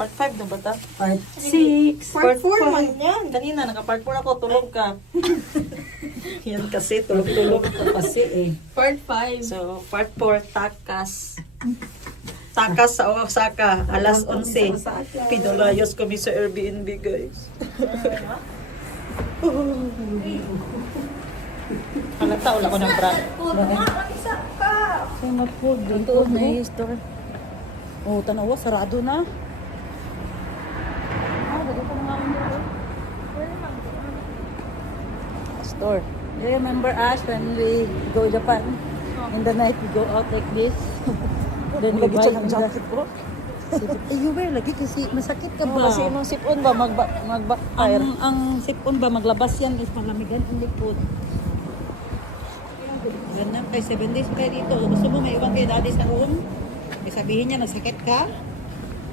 Part 5 na ba ta? Part 6. Part 4 man yan. Kanina, naka-part 4 ako. Tulog ka. Yan kasi, tulog-tulog ka kasi eh. Part 5. So, part 4, takas. Takas sa Osaka, alas 11. Pinalayas kami sa Airbnb, guys. Halata, wala ko ng bra. Sama po, dito may store. Oh, tanawa, sarado na. Dito pa nga store. You remember us when we go Japan? In the night, we go out like this. Then we Lagi buy siya ng in the... jacket, bro. You wear lagi kasi masakit ka ba? Kasi imong sipon ba, mag-backfire? Ang sipon ba, maglabas yan is palamigan ang likod. Ganun, kay 7 days kayo dito. Gusto mo may ibang kayo daddy sa room? Sabihin niya, nagsakit ka?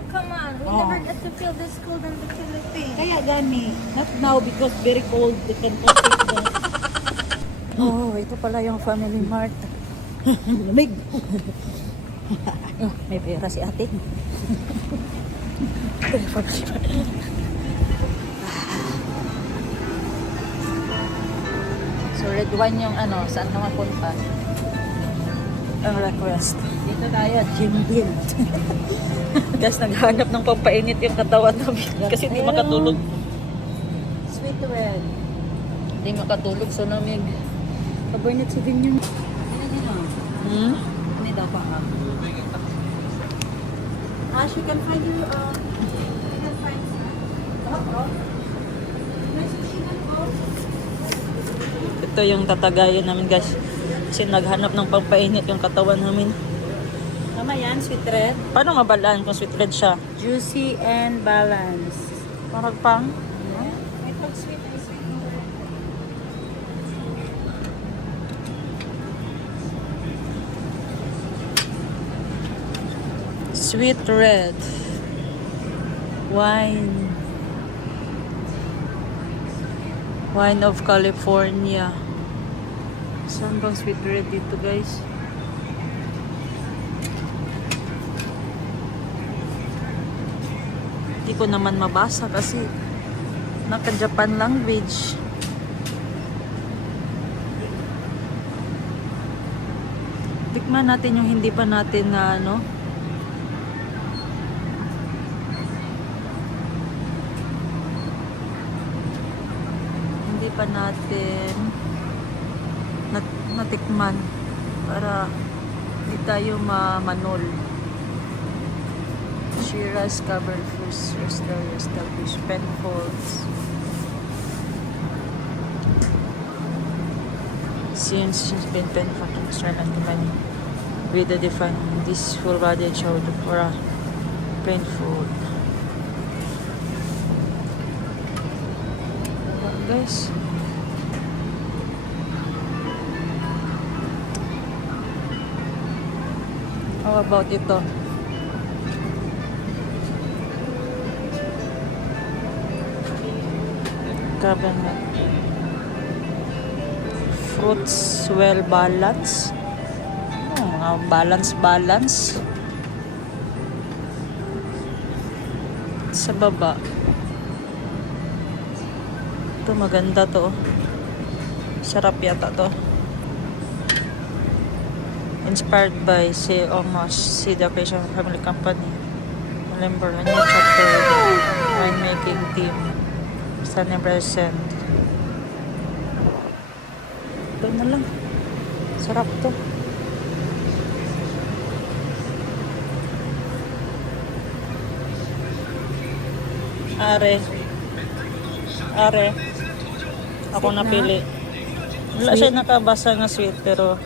Come on, we Oh. never get to feel this cold in the Philippines. Kaya gani, not now because very cold, it can cause sickness. Oh, ito pala yung Family Mart. Lamig. Oh, may pera si ate. So red wine yung ano, saan ka mapunta? Ang request. Dito tayo, gym build. Guys, naghanap ng pampainit yung katawan namin. Kasi di makatulog. Sweet red. Di makatulog sa lamig. Kabernit sa din yun. Ano nila? Ano daw pa ka? Ash, you can find you, you can find Ito yung tatagayan namin, guys. Kasi naghanap ng pampainit yung katawan namin. Tama yan, sweet red. Paano mabalaan kung sweet red siya? Juicy and balanced. Parang pang. May pag-sweet and sweet. Sweet red. Wine. Wine of California. Saan bang sweet red dito, guys? Hindi ko naman mabasa kasi naka-Japan language. Tikman natin yung hindi pa natin na ano. Hindi pa natin natikman para hindi tayo manol. Shiraz covered fruits established Penfolds. Since she's been Penfolds Australian company with the defined this full body showed for a Penfold. Guys, how about ito? Cabernet. Fruits well balanced. Mga balance. Sa baba. Ito maganda to. Sarap yata to. Inspired by Sida Creation Family Company. Remember a new chapter winemaking team. Stand present. Ito na lang. Sarap to. Are. Ako napili. Wala siya nakabasa na sweet pero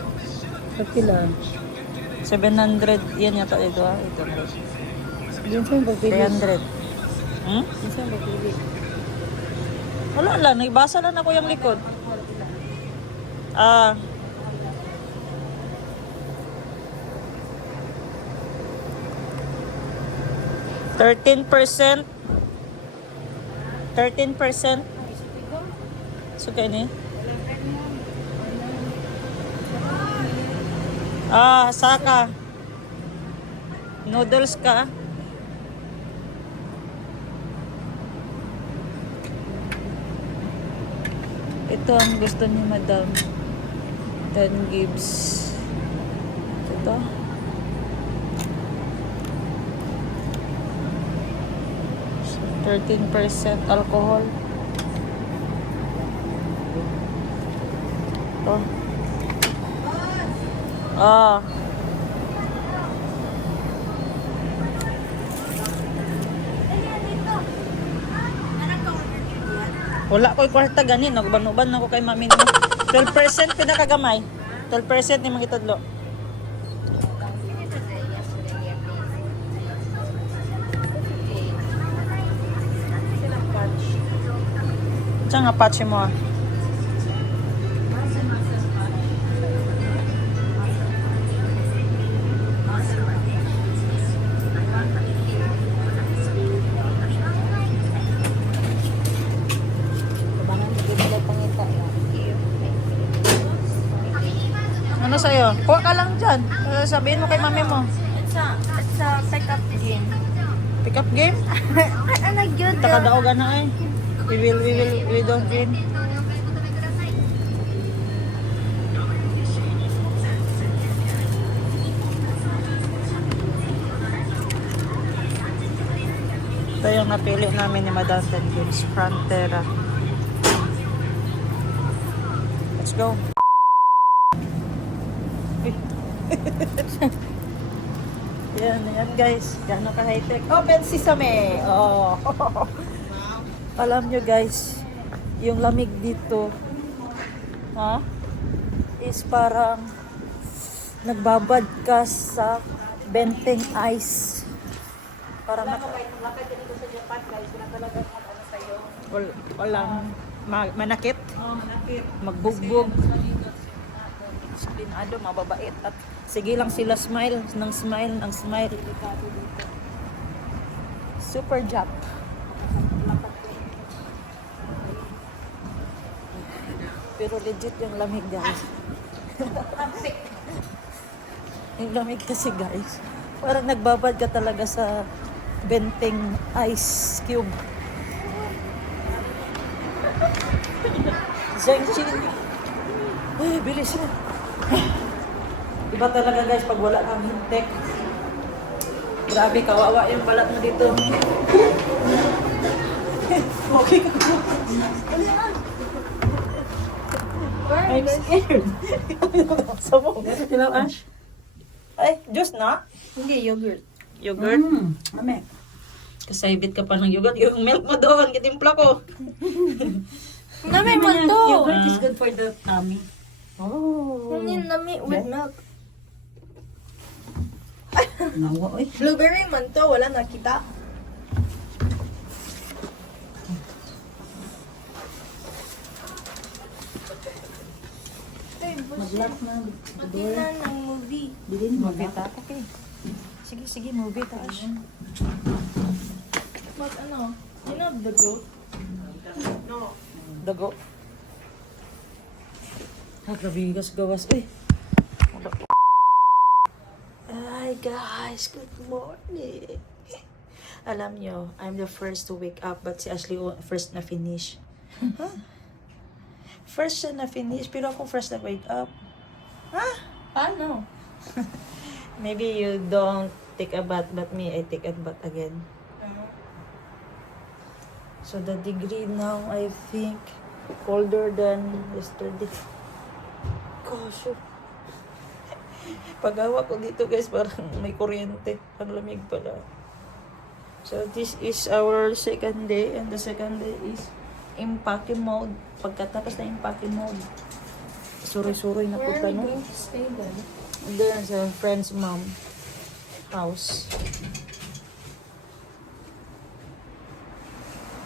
Pagkila. 700 yan yata ito ah. Ito na. Yun sa'yo pagpili. 300. Yun sa'yo pagpili. Wala lang. Nagbasa lang ako yung likod. Ah. %13%. So kaya ni? Saka. Noodles ka. Ito ang gusto ni Madam. 10 gives. Ito. So, 13% alcohol. Ito. Ah. Wala ko'y kwarta gani, nagbanuban ako kay mami nimo. 12% pinakagamay. 12% ni mga itadlo. Diyan nga patch mo ah. Ano sa'yo? Kuha ka lang dyan. Sabihin mo kay mami mo. It's a pick-up game. Pick up game? Ano yun? Takadaogan na eh. We don't win. Ito yung napili namin ni Madam Ten Gibbs, Frontera. Let's go. Yan guys. Gano'n ka high-tech. Open sesame! Oh. Alam nyo guys, yung lamig dito, is parang nagbabad ka sa benteng ice. Parang walang manakit. Magbugbog. Spinado, mababait. At sige lang sila smile. Nang smile. Super job. Pero legit yung lamig guys. Yung lamig kasi guys. Parang nagbabad ka talaga sa benteng ice cube. Zengchin. Ay, bilis mo. Iba talaga guys pag wala kang hintek. Grabe, kawawa yung balat mo dito. Okay ka po. I'm scared. Sa mo. Hello, Ash. Ay, juice na? Hindi, yogurt. Yogurt? Mame. Kasabit ka pa ng yogurt. Yung milk mo doon, kitimpla ko. Nami mo to. Yogurt is good for the tummy. Oh. Hindi nami with milk. Nawa, oy. Blueberry man to, wala nakita. Mag-lock na. Pati na ng movie. Bilhin mo Movie na. ta? Okay. Sige, movie ta. Ash. But ano, you know the goat? No. Dago. Grabe gawas. Uy. Hi guys, good morning. Alam nyo, I'm the first to wake up but si Ashley first na finish. Huh? First siya na finish pero ako first na wake up. Paano? Maybe you don't take a bath but me, I take a bath again. So the degree now, I think, colder than yesterday. Gosh. Pag-awa ko dito guys, parang may kuryente. Ang lamig pala. So this is our second day and the second day is impake mode. Pagkatapos na impake mode, suroy-suroy na po Where are we no? going to stay then? There sa friend's mom house.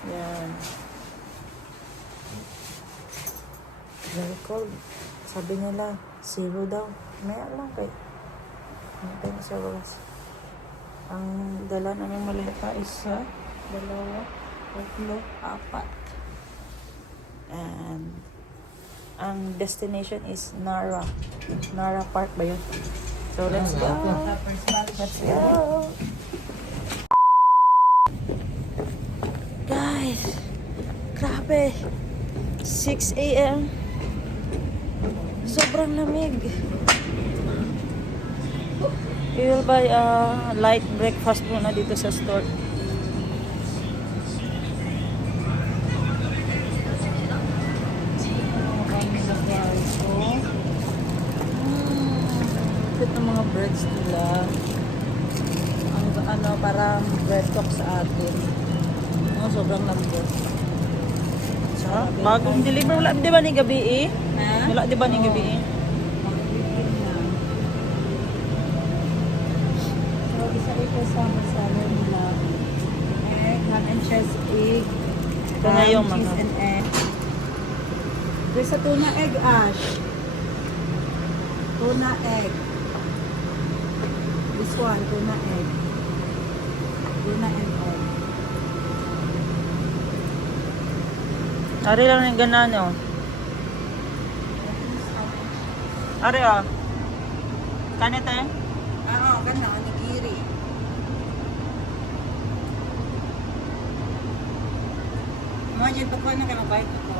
Yan. Very cold. Sabi nila, 0 daw. May lang kay. Hintay na sa wakas. Ang dala namin malita is 2, 3, 4. And ang destination is Nara. Nara Park ba yun? So let's go. Let's go. Guys, grabe. 6 a.m. Sobrang lamig. We will buy a light breakfast muna dito sa store. Ito ng mga breads nila. Ang ano, parang bread talk sa atin. Oh, sobrang lambot. Ha? Bagong deliver. Wala, di ba ni gabi eh? Ha? Wala, di ba ni gabi eh? So, isa ito sa masala nila. Egg, ham and cheese egg. Ito na yung cheese mga- and egg. There's a tuna egg, Ash. Tuna egg. This one, tuna egg. Tuna and egg. Ari lang yung ganan oh. Ari ah. Kanita eh? Oo, gana, onigiri. Mga dyan, pagkuha na ka ng bite ko.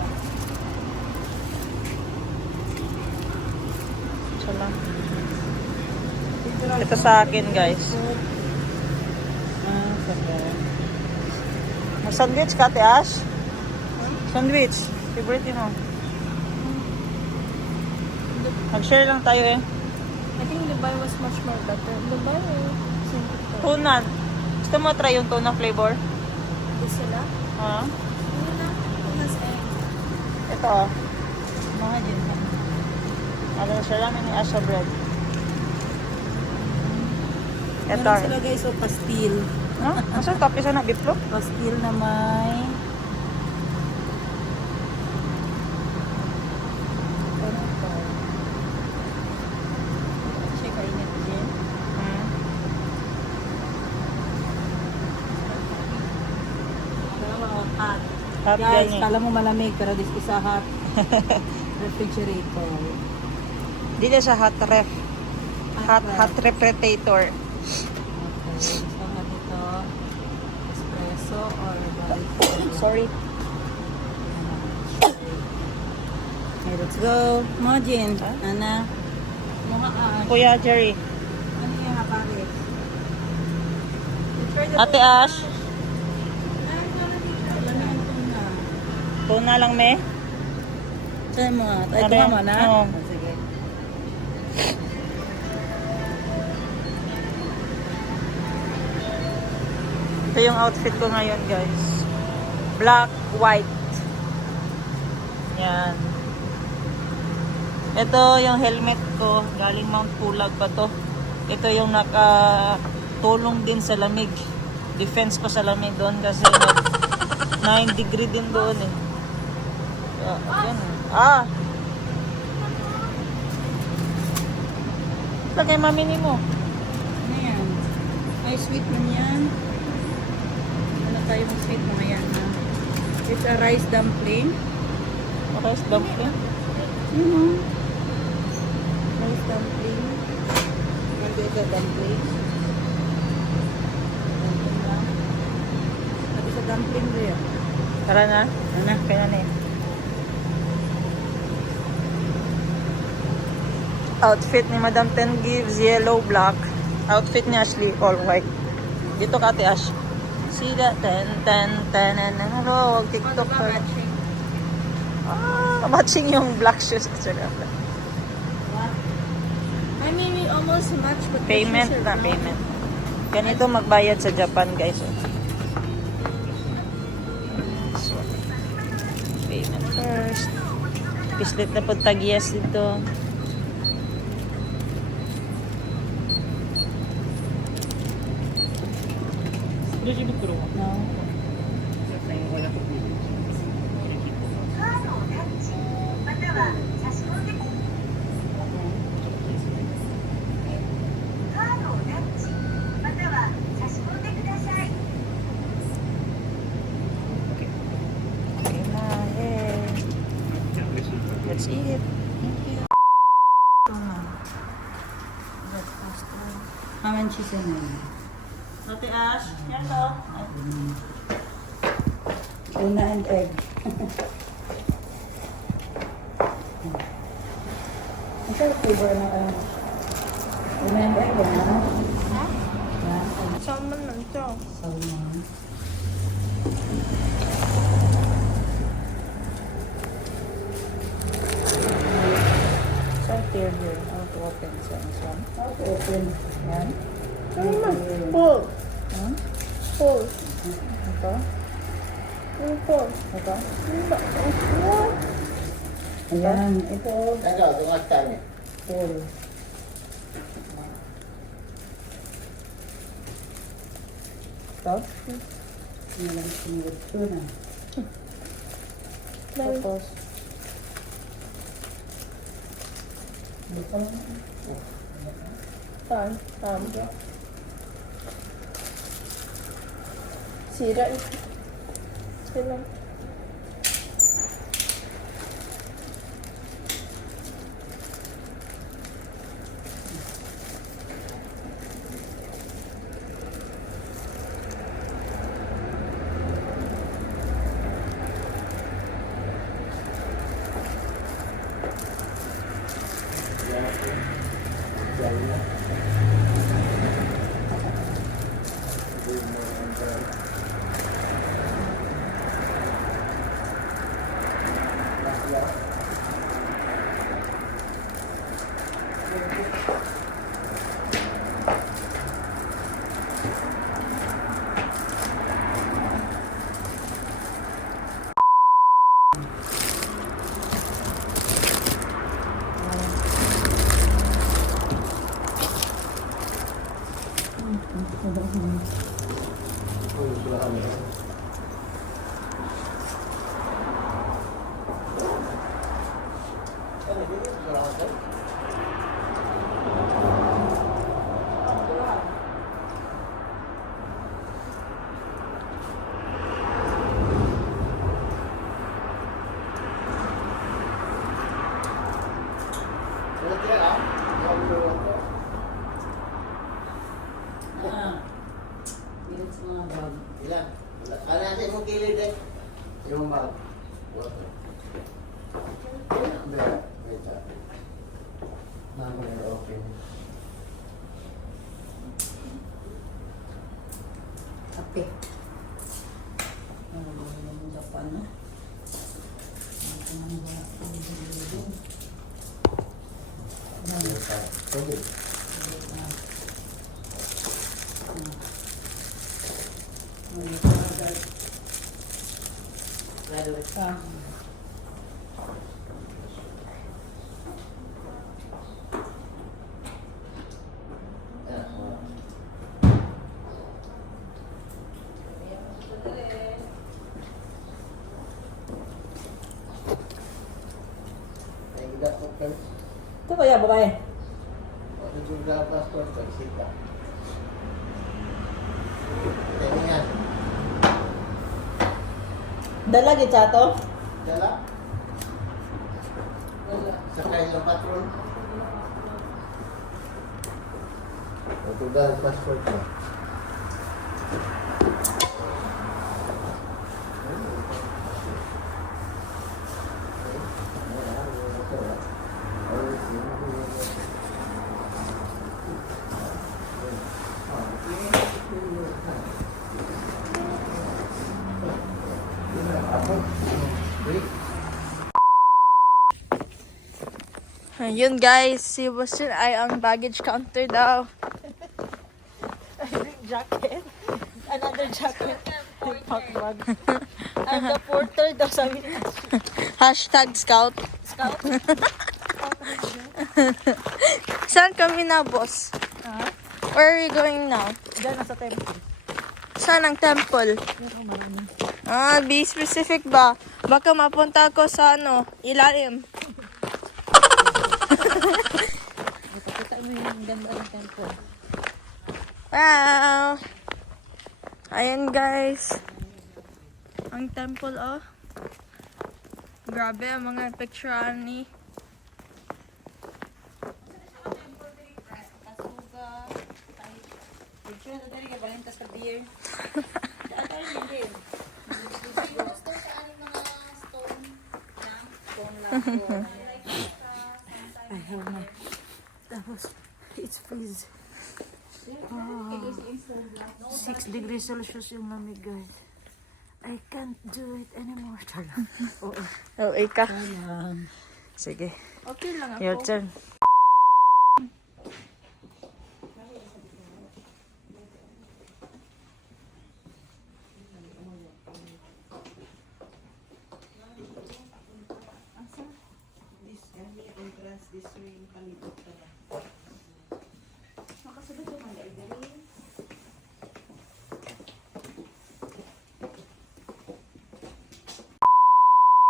Ito lang. Ito sa akin guys. Ah, sabay. Sandwich ka, Ate Ash? Sandwich. Favorite yun oh. Mag-share lang tayo eh. I think Dubai was much more better. Dubai or Singapore? Tuna. Gusto mo try yung tuna flavor? Ito sila? Ha? Tuna? Tuna's egg. Ito oh. Mga dyan. Ano siya lang yung Asha bread. Ito. Meron sila guys, o pastil. No? Asa tapos na biplop? Pastil na may... Ano ito? Siya kainit din. Hmm. Kaya mga hot. Hot Guys, yan eh. kala mo malamig pero this is a hot refrigerator. Dito sa hot ref. Hot refrigerator. Okay, gusto nga dito espresso or baristo. Sorry. Okay, let's go. Mojin, Ha? Ana. Mga Kuya Jerry. ano yung pare? Ate Ash. Wala na yung tuna. Tuna lang me. Saan mo? Ay, Ano tuna yan? mo na? Oo. Oh, sige. Ito yung outfit ko ngayon guys. Black, white. Yan. Ito yung helmet ko. Galing Mount Pulag pa to. Ito yung nakatulong din sa lamig. Defense ko sa lamig doon kasi 9 degree din doon eh. Yan. Ah! Lagay mamini mo. Ano yan? Ay, sweet man yan. Ano tayo ng sweet mga yan ha? It's a rice dumpling. Rice dumpling. Rice dumpling. Ito dumpling. Dumpling lang. Sabi sa dumpling rin. Tara na. Kaya na eh. Outfit ni Madam Ten gives yellow, black. Outfit ni Ashley, all white. Dito ka, Ate Ash. See that? Hello, TikTok ka. Ah, matching yung black shoes. I mean, we almost matched but the Payment shoes na, are wrong. payment. Ganito magbayad sa Japan, guys. So, payment first. Pislit na po tag-yes dito. No. Okay na, yay. Let's eat. How many cheese in there? Ate Ash, yan to. Tuna and egg. Sir, flavor na remember yan, ano? Yan, Salmon man ito. salmon. Some tear here. How to open this one? How to open? Yan. Full. Huh? Full. Ito? Full. Ito? Ayan, ito. Full. Ito? Yan lang sinigod ko na. Tapos, dito lang. Sira ito. Sila. Minutes mga bag. Ilan? Ano natin mo kilid eh? Yung bag. Water. Hindi. Wait ah. Number open. Kape. Ano ba yung Japan, no? Tubig. Ito kaya babae? Ano juga passport ko? Sika. Tingnan. Dala gid sa to? Dala. Sakay ng patron. Ito dahil passport ko. Ayun guys, si Boston ay ang baggage counter daw. Jacket. Another jacket. Pack bag. I'm the porter daw sabi niya. Hashtag scout. Scout. Saan kami na, boss? Ha? Where are we going now? Diyan sa temple. Saan ang temple? Ah, be specific ba? Baka mapunta ko sa ilalim. Ipakita mo yung ganda ng temple. Wow! Ayan guys. Ang temple, oh. Grabe ang mga picture ni. Picture na dali ka balintas ka beer. Stone lang po. hole na. Tapos, it's freeze. 6 degrees Celsius yung lamig, guys. I can't do it anymore. Oo. Oh, ika. Ayan. Sige. Okay lang ako. Your turn.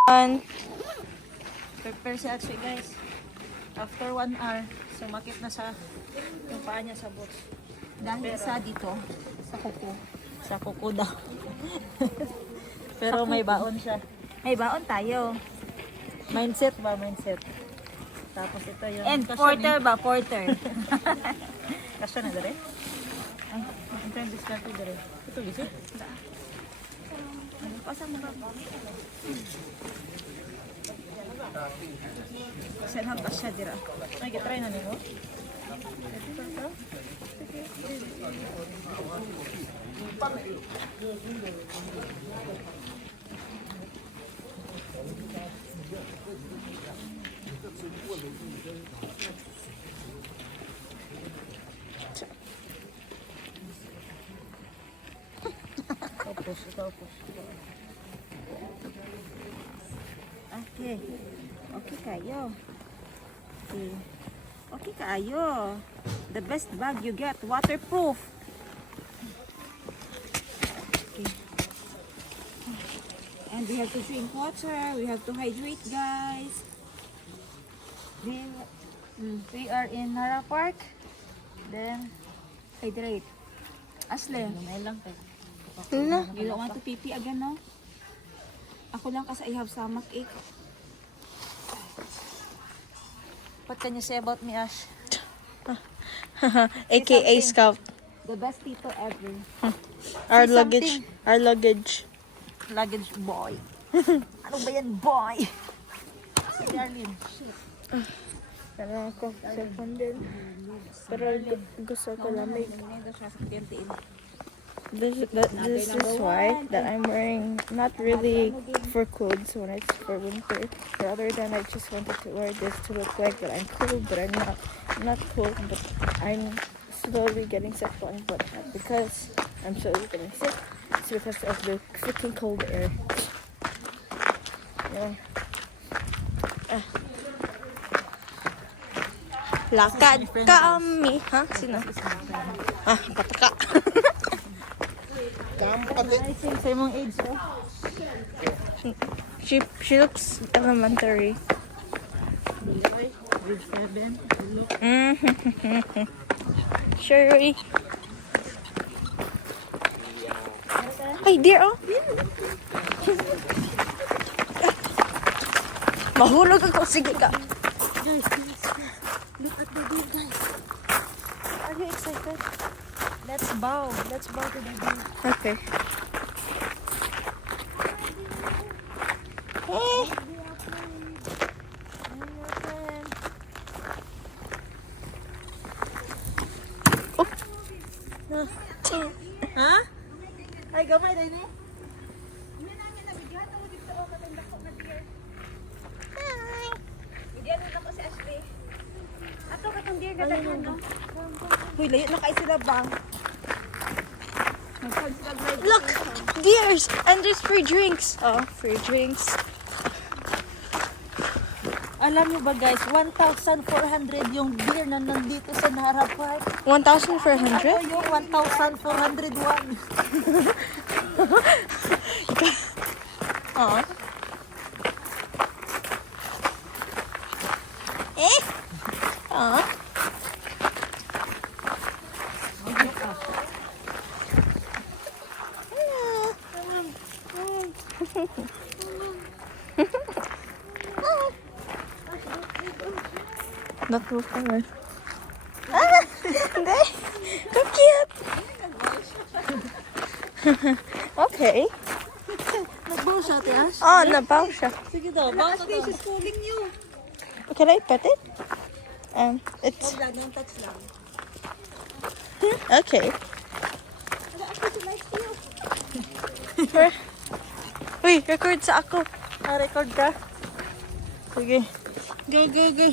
One. Prepare si Akshay, guys. After 1 hour, sumakit na sa yung paa niya sa box. Dahil isa dito, sa kuko. Sa kuko daw. Pero may baon siya. May baon tayo. Mindset ba? Mindset. Tapos ito yung... And kasya porter ba? Porter. Kasya na dere? Ay, ang time discarte dere. Ito visit? Pasang mo ba? Saan ang pasya dira? Ay, kitry na nimo. Tapos, tapos. Okay. Okay kayo. Okay. Okay kayo. The best bag you get. Waterproof. Okay. And we have to drink water. We have to hydrate, guys. We are in Nara Park. Then, hydrate. Ashley, May lang tayo. you don't want to pee again, no? Ako lang kasi I have stomach ache. What can you say about me, Ash? AKA Scout. The best tito ever. Our Say luggage. something. Our luggage. Luggage boy. Ano ba yan, boy? Si Darlene. Shit. Pero ako, cellphone din. Pero gusto ko lamig. Nagmenda siya sa kantiin. This is why that I'm wearing not really for clothes when it's for winter. Rather than I just wanted to wear this to look like that I'm cool, but I'm not. I'm not cool, but I'm slowly getting sick. But not because I'm slowly getting sick. It's because of the freaking cold air. Yeah. Lakad kami. Ha? Sino? Ah, pataka. Sa imong age, oh. She looks elementary. Grade 7. Sherry. Ay, dear, oh. Mahulog ako. Sige ka. Guys, look at the deer, guys. Are you excited? Let's bow. Let's bow to the deer. Okay. Eh. Oh. Ha? Ay, gamay na ini. Diyan na ko si Ashley. Ato ka tong deer ka daghan, no? Hoy, layo na kay sila bang. Look, deers, and there's free drinks. Oh, free drinks. Alam niyo ba guys, 1,400 yung beer na nandito sa Nara Park. 1,400? Ito yung 1,401. Oh. Eh? Oh. Not too far. Ah! Hindi! So cute! Okay. Nagbaw siya, Tiash. Oh, nabaw siya. Sige daw, bawa ka daw. She's calling you. Can I pet it? It's okay. Uy, record sa ako. Record ka. Sige. Go, go, go.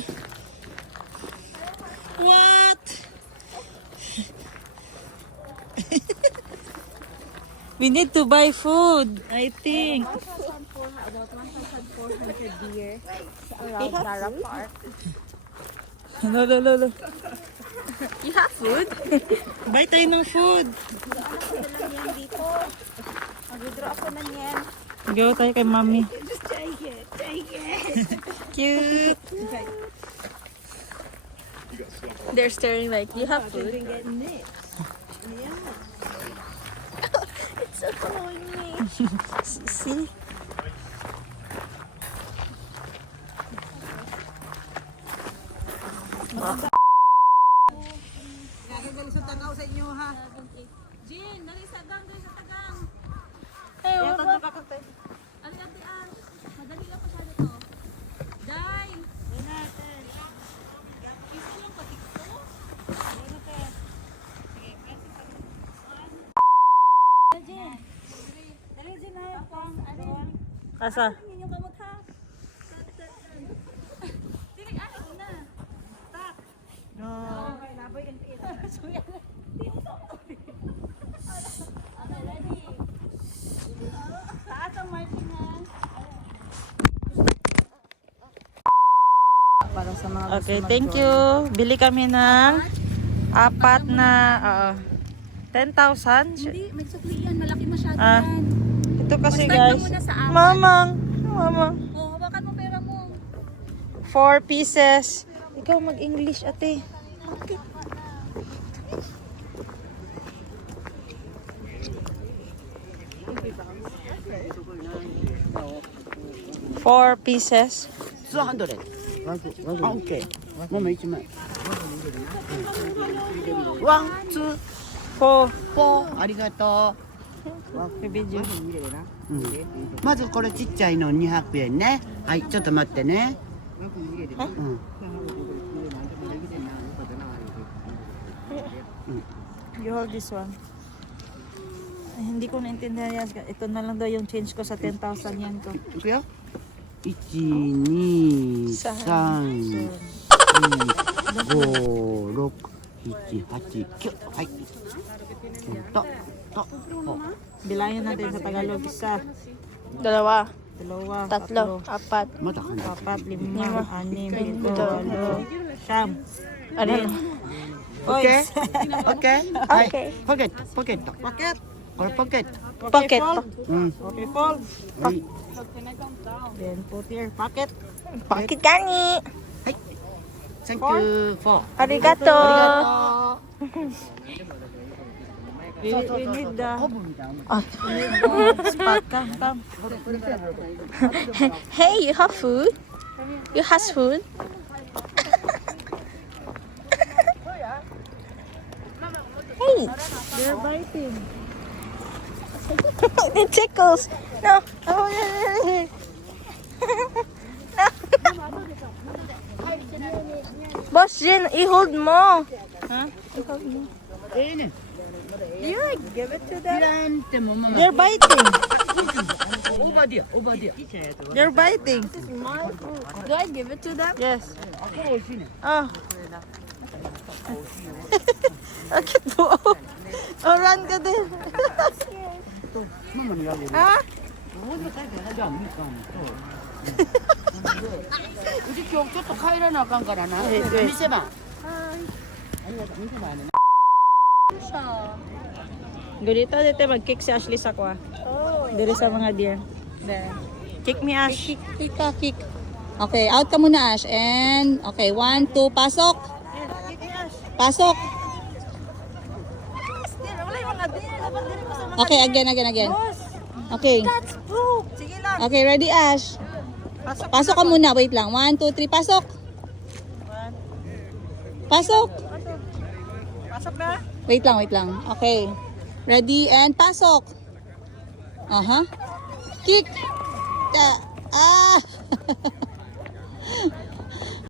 What? We need to buy food, I think. About 1,400 deer around Lara Park. No. You have food? Buy tayo ng food. Yan dito. Mag-withdraw ako na yan. Go tayo kay mami. Just take it. Cute. They're staring like, you have food? It's so following me. See? Hey, what about... Asa? No. Para sa mga Okay, thank you. Bili kami ng apat na 10,000. Hindi, may sukli yan. Malaki masyado Ah. yan. Ito kasi Start ka guys. muna sa apat. Mamang. Oh, hawakan mo pera mo. 4 pieces. Ikaw mag-English, ate. Okay. Four pieces. 200. Okay. もう1枚。ワン、ツー、 Four. フォー。ありがとVideo. う。まずこれちっちゃいの200円ね。はい、ちょっと待ってね。うん。 You hold this one. Ay, hindi ko naintindihan yan. Ito na lang daw yung change ko sa 10,000 yan ko. いくよ。1、2、3、4、5、6、7、8、9。はい。Bilayan natin sa Tagalog. Isa, Dalawa, dalawa, tatlo, apat, まだかな。 apat, lima, anim, pito, Pito. walo, siyam. ano? Oy, Okay?はい。 Okay. ポケット、ポケット。 Pocket. これポケット。 Pocket. fold. うん。 Okay, fold. はい。 Then put here, pocket. Pocket gani. Thank you for. Arigato. We need the コブみたいな。 spot. Come. Hey, you have food? You has food? Hey, They're biting. it tickles. No. Oh, no. Boss Jin, i-hold mo. Huh? You give it to いらんってもママ。 They're biting. オーバーディア、オーバーディア。 They're biting. Do I give it to them? Yes. これ美味しいね。 Oh. Akit po. Oh, run ka din. ママにあげる。 Ha? じゃあ、みかんと。うち今日ちょっと帰らなあかんからな。ええ店番。ありがとう、店番やね。 Ganito, dito mag-kick si Ashley sa kwa. Dito sa mga deer. There. Kick me, Ash. Kick ka, kick. Okay, out ka muna, Ash. And, okay, 1, 2, pasok. Pasok. Okay, again. Okay. Sige lang. Okay, ready, Ash? Pasok. Pasok ka muna. Wait lang. 1, 2, 3, pasok. Pasok. Pasok na. Wait lang. Okay. Ready, and pasok. Kick.